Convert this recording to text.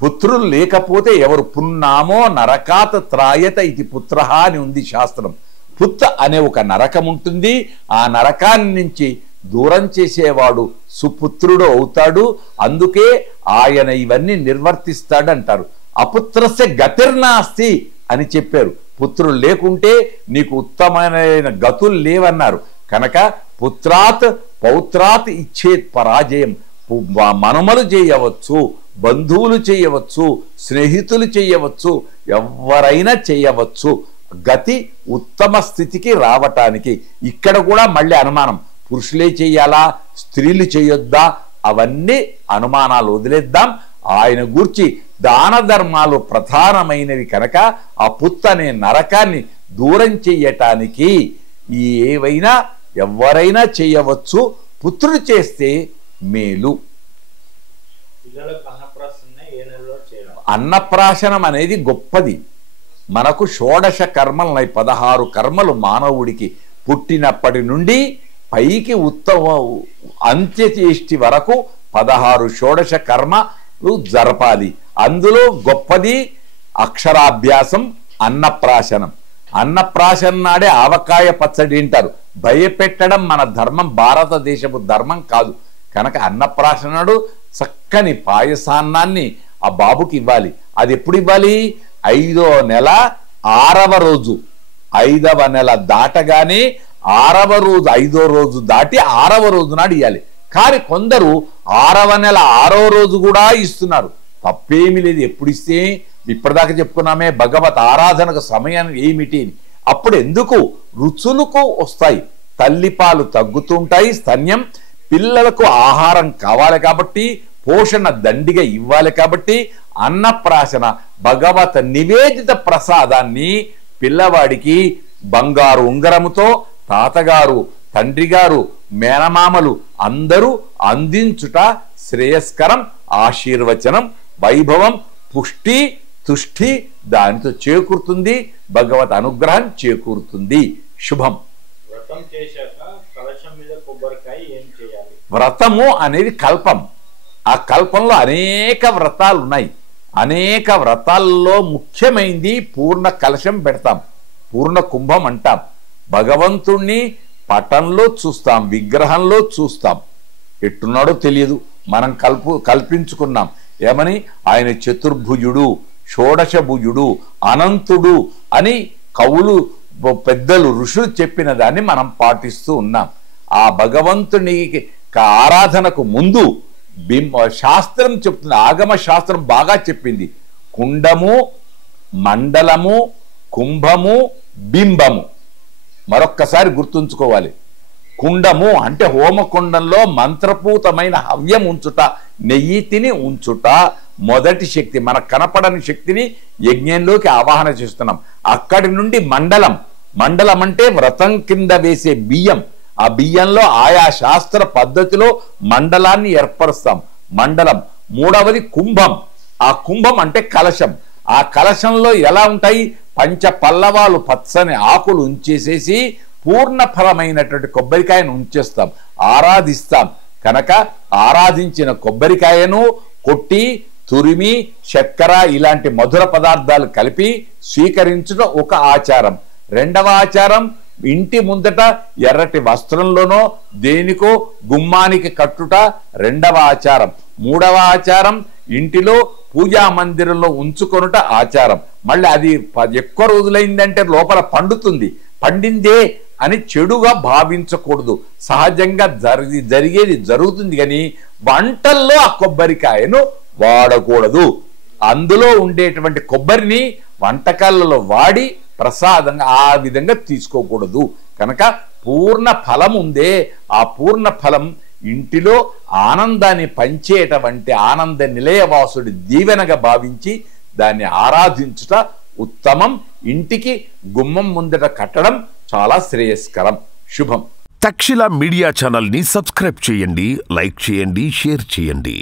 పుత్రులు లేకపోతే ఎవరు పున్నామో నరకాత త్రాయత ఇది పుత్ర అని ఉంది శాస్త్రం. పుత్త అనే ఒక నరకం ఉంటుంది. ఆ నరకాన్ని నుంచి దూరం చేసేవాడు సుపుత్రుడు అవుతాడు. అందుకే ఆయన ఇవన్నీ నిర్వర్తిస్తాడు అంటారు. అపుత్రస్య గతిర్నాస్తి అని చెప్పారు. పుత్రులు లేకుంటే నీకు ఉత్తమమైన గతులు లేవన్నారు. కనుక పుత్రాత్ పౌత్రాత్ ఇచ్చేత్ పరాజయం. మనుమలు చేయవచ్చు, బంధువులు చేయవచ్చు, స్నేహితులు చేయవచ్చు, ఎవరైనా చేయవచ్చు గతి ఉత్తమ స్థితికి రావటానికి. ఇక్కడ కూడా మళ్ళీ అనుమానం, పురుషులే చెయ్యాలా స్త్రీలు చేయొద్దా, అవన్నీ అనుమానాలు వదిలేద్దాం. ఆయన గూర్చి దాన ధర్మాలు ప్రధానమైనవి కనుక ఆ పుత్త అనే నరకాన్ని దూరం చెయ్యటానికి ఏవైనా ఎవరైనా చేయవచ్చు. పుత్రుడు చేస్తే మేలు. అన్నప్రాశనం అనేది గొప్పది. మనకు షోడశ కర్మలు ఉన్నాయి. 16 కర్మలు మానవుడికి పుట్టినప్పటి నుండి పైకి అంత్యచేష్టి వరకు 16 షోడశ కర్మలు జరపాలి. అందులో గొప్పది అక్షరాభ్యాసం, అన్నప్రాశనం. అన్నప్రాశనం నాడే ఆవకాయ పచ్చడి తింటారు. భయపెట్టడం మన ధర్మం, భారతదేశపు ధర్మం కాదు. కనుక అన్నప్రాశనుడు చక్కని పాయసాన్నాన్ని ఆ బాబుకి ఇవ్వాలి. అది ఎప్పుడు ఇవ్వాలి? 5వ నెల 6వ రోజు. 5వ నెల దాటగానే 6వ రోజు, 5వ రోజు దాటి 6వ రోజు నాడు ఇవ్వాలి. కానీ కొందరు 6వ నెల 6వ రోజు కూడా ఇస్తున్నారు. తప్పేమీ లేదు. ఎప్పుడు ఇస్తే ఇప్పటిదాకా చెప్పుకున్నామే భగవత్ ఆరాధనకు సమయం ఏమిటి అని. అప్పుడు ఎందుకు రుచులకు వస్తాయి. తల్లిపాలు తగ్గుతుంటాయి, స్తన్యం. పిల్లలకు ఆహారం కావాలి కాబట్టి, పోషణ దండిగా ఇవ్వాలి కాబట్టి అన్నప్రాశన భగవత్ నివేదిత ప్రసాదాన్ని పిల్లవాడికి బంగారు ఉంగరముతో తాతగారు, తండ్రి గారు, మేనమామలు అందరూ అందించుట శ్రేయస్కరం. ఆశీర్వచనం, వైభవం, పుష్టి, తుష్టి దానితో చేకూరుతుంది. భగవత్ అనుగ్రహం చేకూరుతుంది. శుభం. వ్రతము అనేది కల్పం. ఆ కల్పంలో అనేక వ్రతాలు ఉన్నాయి. అనేక వ్రతాల్లో ముఖ్యమైనది పూర్ణ కలశం పెడతాం, పూర్ణ కుంభం అంటాం. భగవంతుణ్ణి పటంలో చూస్తాం, విగ్రహంలో చూస్తాం. ఎట్టున్నాడో తెలియదు, మనం కల్పించుకున్నాం. ఏమని? ఆయన చతుర్భుజుడు, షోడశభుజుడు, అనంతుడు అని కవులు, పెద్దలు, ఋషులు చెప్పిన దాన్ని మనం పాటిస్తూ ఉన్నాం. ఆ భగవంతునికి ఆరాధనకు ముందు శాస్త్రం చెప్తుంది, ఆగమ శాస్త్రం బాగా చెప్పింది. కుండము, మండలము, కుంభము, బింబము. మరొక్కసారి గుర్తుంచుకోవాలి. కుండము అంటే హోమకుండంలో మంత్రపూతమైన హవ్యం ఉంచుట, నెయ్యి తిని ఉంచుట మొదటి శక్తి. మనకు కనపడని శక్తిని యజ్ఞంలోకి ఆవాహన చేస్తున్నాం. అక్కడి నుండి మండలం. మండలం అంటే వ్రతం కింద వేసే బియ్యం. ఆ బియ్యంలో ఆయా శాస్త్ర పద్ధతిలో మండలాన్ని ఏర్పరుస్తాం. మండలం. మూడవది కుంభం. ఆ కుంభం అంటే కలశం. ఆ కలశంలో ఎలా ఉంటాయి? పంచ పల్లవాలు, పచ్చని ఆకులు ఉంచేసేసి పూర్ణ ఫలమైనటువంటి కొబ్బరికాయను ఉంచేస్తాం, ఆరాధిస్తాం. కనుక ఆరాధించిన కొబ్బరికాయను కొట్టి, తురిమి, చక్కెర ఇలాంటి మధుర పదార్థాలు కలిపి స్వీకరించడం ఒక ఆచారం. రెండవ ఆచారం, ఇంటి ముందట ఎర్రటి వస్త్రంలోనో దేనికో గుమ్మానికి కట్టుట రెండవ ఆచారం. మూడవ ఆచారం, ఇంటిలో పూజా మందిరంలో ఉంచుకొనుట ఆచారం. మళ్ళీ అది ఎక్కువ రోజులైందంటే లోపల పండుతుంది. పండిందే అని చెడుగా భావించకూడదు. సహజంగా జరిగేది జరుగుతుంది. కానీ వంటల్లో ఆ కొబ్బరికాయను వాడకూడదు. అందులో ఉండేటువంటి కొబ్బరిని వంటకాలలో వాడి ప్రసాదంగా ఆ విధంగా తీసుకోకూడదు. కనుక పూర్ణ ఫలం ఉందే, ఆ పూర్ణ ఫలం ఇంటిలో ఆనందాన్ని పంచేటువంటి ఆనంద నిలయవాసుడి దీవెనగా భావించి దాన్ని ఆరాధించుట ఉత్తమం. ఇంటికి గుమ్మం ముందట కట్టడం చాలా శ్రేయస్కరం. శుభం. తక్షశిల మీడియా ఛానల్ ని సబ్స్క్రైబ్ చేయండి, లైక్ చేయండి, షేర్ చేయండి.